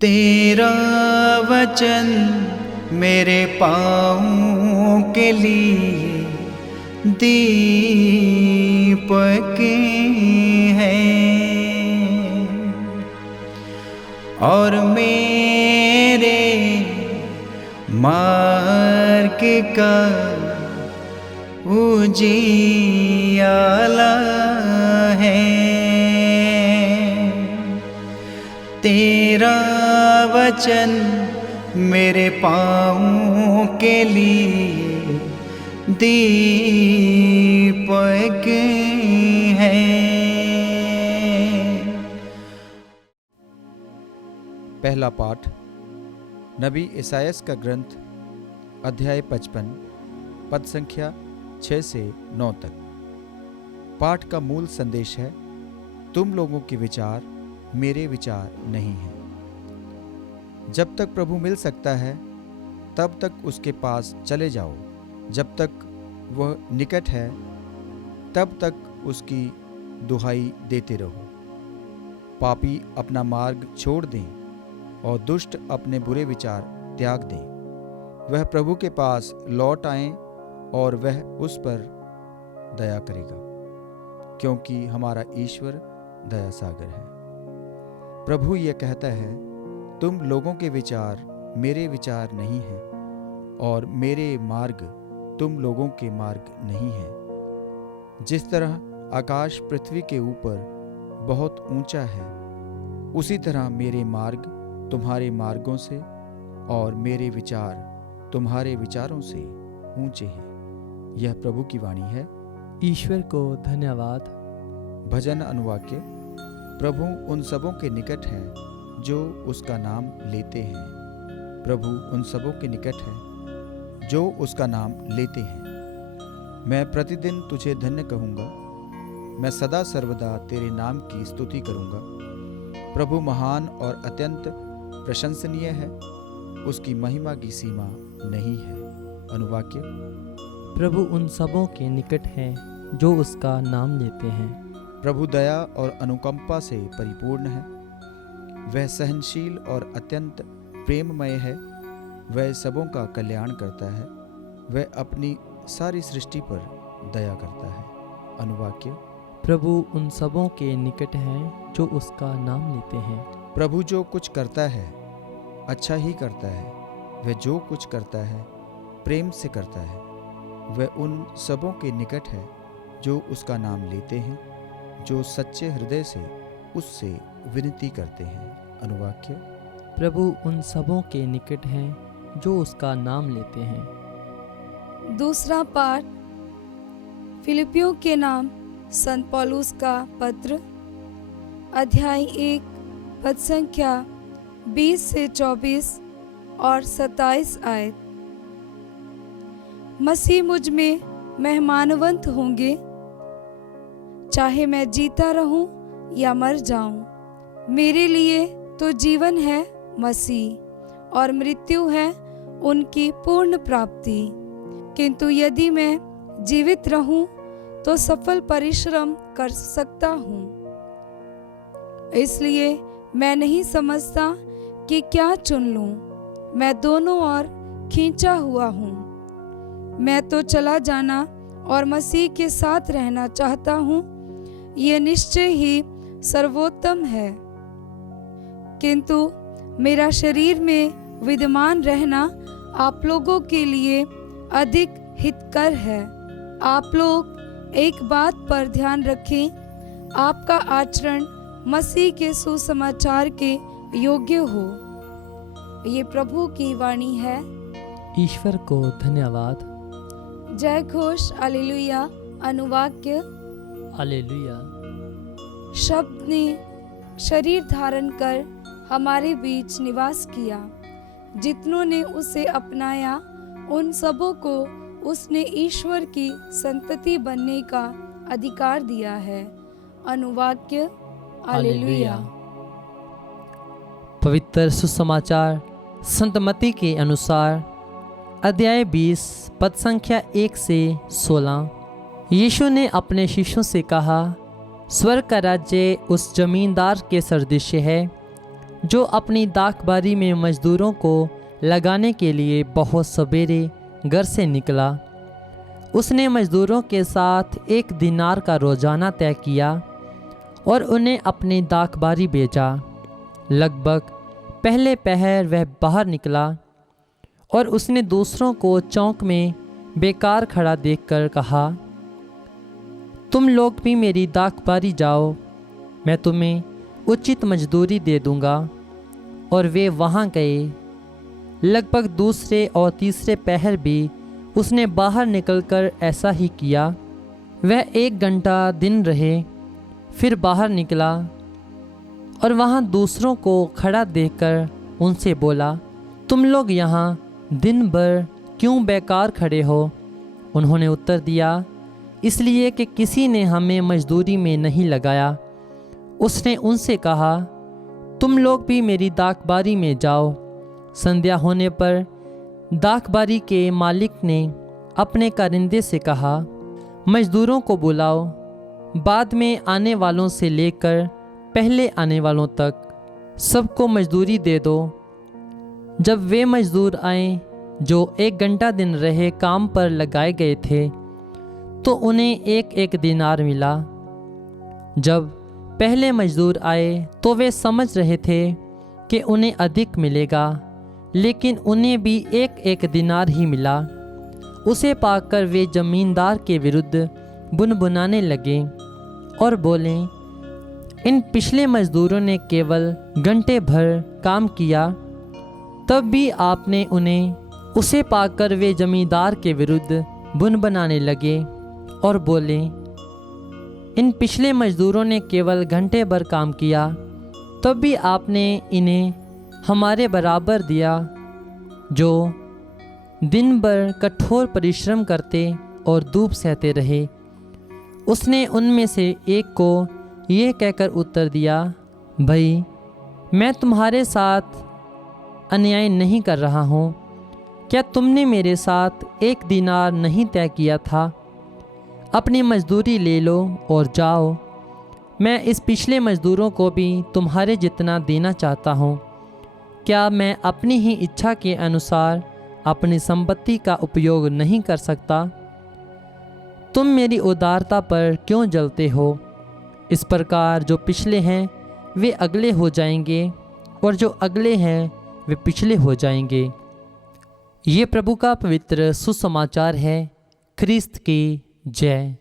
तेरा वचन मेरे पाँवों के लिए दीपक है और मेरे मार्ग का उजियाला है। तेरा वचन मेरे पाँवों के लिए दीपक है। पहला पाठ नबी इसायास का ग्रंथ अध्याय 55 पद संख्या 6 से 9 तक। पाठ का मूल संदेश है, तुम लोगों के विचार मेरे विचार नहीं हैं। जब तक प्रभु मिल सकता है तब तक उसके पास चले जाओ। जब तक वह निकट है तब तक उसकी दुहाई देते रहो। पापी अपना मार्ग छोड़ दें और दुष्ट अपने बुरे विचार त्याग दें। वह प्रभु के पास लौट आएं और वह उस पर दया करेगा, क्योंकि हमारा ईश्वर दया सागर है। प्रभु यह कहता है, तुम लोगों के विचार मेरे विचार नहीं हैं और मेरे मार्ग तुम लोगों के मार्ग नहीं हैं। जिस तरह आकाश पृथ्वी के ऊपर बहुत ऊंचा है, उसी तरह मेरे मार्ग तुम्हारे मार्गों से और मेरे विचार तुम्हारे विचारों से ऊंचे हैं। यह प्रभु की वाणी है। ईश्वर को धन्यवाद। भजन अनुवाक्य। प्रभु उन सबों के निकट है जो उसका नाम लेते हैं। प्रभु उन सबों के निकट है जो उसका नाम लेते हैं। मैं प्रतिदिन तुझे धन्य कहूँगा, मैं सदा सर्वदा तेरे नाम की स्तुति करूँगा। प्रभु महान और अत्यंत प्रशंसनीय है, उसकी महिमा की सीमा नहीं है। अनुवाक्य। प्रभु उन सबों के निकट है जो उसका नाम लेते हैं। प्रभु दया और अनुकंपा से परिपूर्ण है, वह सहनशील और अत्यंत प्रेममय है। वह सबों का कल्याण करता है, वह अपनी सारी सृष्टि पर दया करता है। अनुवाक्य। प्रभु उन सबों के निकट है जो उसका नाम लेते हैं। प्रभु जो कुछ करता है अच्छा ही करता है, वह जो कुछ करता है प्रेम से करता है। वह उन सबों के निकट है जो उसका नाम लेते हैं, जो सच्चे हृदय से उससे विनती करते हैं। अनुवाक्य। प्रभु उन सबों के निकट हैं जो उसका नाम लेते हैं। दूसरा पाठ फिलिपियों के नाम संत पौलुस का पत्र अध्याय 1 पद संख्या 20 से 24 और 27 आयत। मसीह मुझ में मेहमानवंत होंगे, चाहे मैं जीता रहूं या मर जाऊं। मेरे लिए तो जीवन है मसीह और मृत्यु है उनकी पूर्ण प्राप्ति। किंतु यदि मैं जीवित रहूं तो सफल परिश्रम कर सकता हूं। इसलिए मैं नहीं समझता कि क्या चुन लूं। मैं दोनों ओर खींचा हुआ हूं। मैं तो चला जाना और मसीह के साथ रहना चाहता हूं। ये निश्चय ही सर्वोत्तम है। किंतु मेरा शरीर में विद्यमान रहना आप लोगों के लिए अधिक हितकर है। आप लोग एक बात पर ध्यान रखें, आपका आचरण मसीह के सुसमाचार के योग्य हो। ये प्रभु की वाणी है। ईश्वर को धन्यवाद। जय घोष हालेलुया। अनुवाक्य। हालेलुया। शब्द ने शरीर धारण कर हमारे बीच निवास किया। जितनों ने उसे अपनाया उन सबों को उसने ईश्वर की संतति बनने का अधिकार दिया है। अनुवाक्य। हालेलुया। पवित्र सुसमाचार संत मत्ती के अनुसार अध्याय 20 पद संख्या 1 से 16। यीशु ने अपने शिष्यों से कहा, स्वर्ग का राज्य उस जमींदार के सदृश है जो अपनी दाखबारी में मजदूरों को लगाने के लिए बहुत सवेरे घर से निकला। उसने मजदूरों के साथ 1 दिनार का रोज़ाना तय किया और उन्हें अपनी दाखबारी भेजा। लगभग पहले पहर वह बाहर निकला और उसने दूसरों को चौक में बेकार खड़ा देखकर कहा, तुम लोग भी मेरी दाखबारी जाओ, मैं तुम्हें उचित मजदूरी दे दूंगा। और वे वहाँ गए। लगभग दूसरे और तीसरे पहर भी उसने बाहर निकलकर ऐसा ही किया। वह 1 घंटा दिन रहे, फिर बाहर निकला और वहाँ दूसरों को खड़ा देखकर उनसे बोला, तुम लोग यहाँ दिन भर क्यों बेकार खड़े हो? उन्होंने उत्तर दिया, इसलिए कि किसी ने हमें मजदूरी में नहीं लगाया। उसने उनसे कहा, तुम लोग भी मेरी दाखबारी में जाओ। संध्या होने पर दाखबारी के मालिक ने अपने कारिंदे से कहा, मजदूरों को बुलाओ, बाद में आने वालों से लेकर पहले आने वालों तक सबको मजदूरी दे दो। जब वे मजदूर आए जो 1 घंटा दिन रहे काम पर लगाए गए थे, तो उन्हें 1-1 दिनार मिला। जब पहले मजदूर आए तो वे समझ रहे थे कि उन्हें अधिक मिलेगा, लेकिन उन्हें भी 1-1 दिनार ही मिला। उसे पाकर वे जमींदार के विरुद्ध बुनबुनाने लगे और बोले, इन पिछले मजदूरों ने केवल घंटे भर काम किया, तब भी आपने उन्हें। उसे पाकर वे जमींदार के विरुद्ध बुनबुनाने लगे और बोले, इन पिछले मजदूरों ने केवल घंटे भर काम किया, तब भी आपने इन्हें हमारे बराबर दिया, जो दिन भर कठोर परिश्रम करते और धूप सहते रहे। उसने उनमें से एक को ये कहकर उत्तर दिया, भाई, मैं तुम्हारे साथ अन्याय नहीं कर रहा हूँ। क्या तुमने मेरे साथ 1 दिनार नहीं तय किया था? अपनी मजदूरी ले लो और जाओ। मैं इस पिछले मजदूरों को भी तुम्हारे जितना देना चाहता हूँ। क्या मैं अपनी ही इच्छा के अनुसार अपनी संपत्ति का उपयोग नहीं कर सकता? तुम मेरी उदारता पर क्यों जलते हो? इस प्रकार जो पिछले हैं वे अगले हो जाएंगे और जो अगले हैं वे पिछले हो जाएंगे। ये प्रभु का पवित्र सुसमाचार है। ख्रिस्त की जय।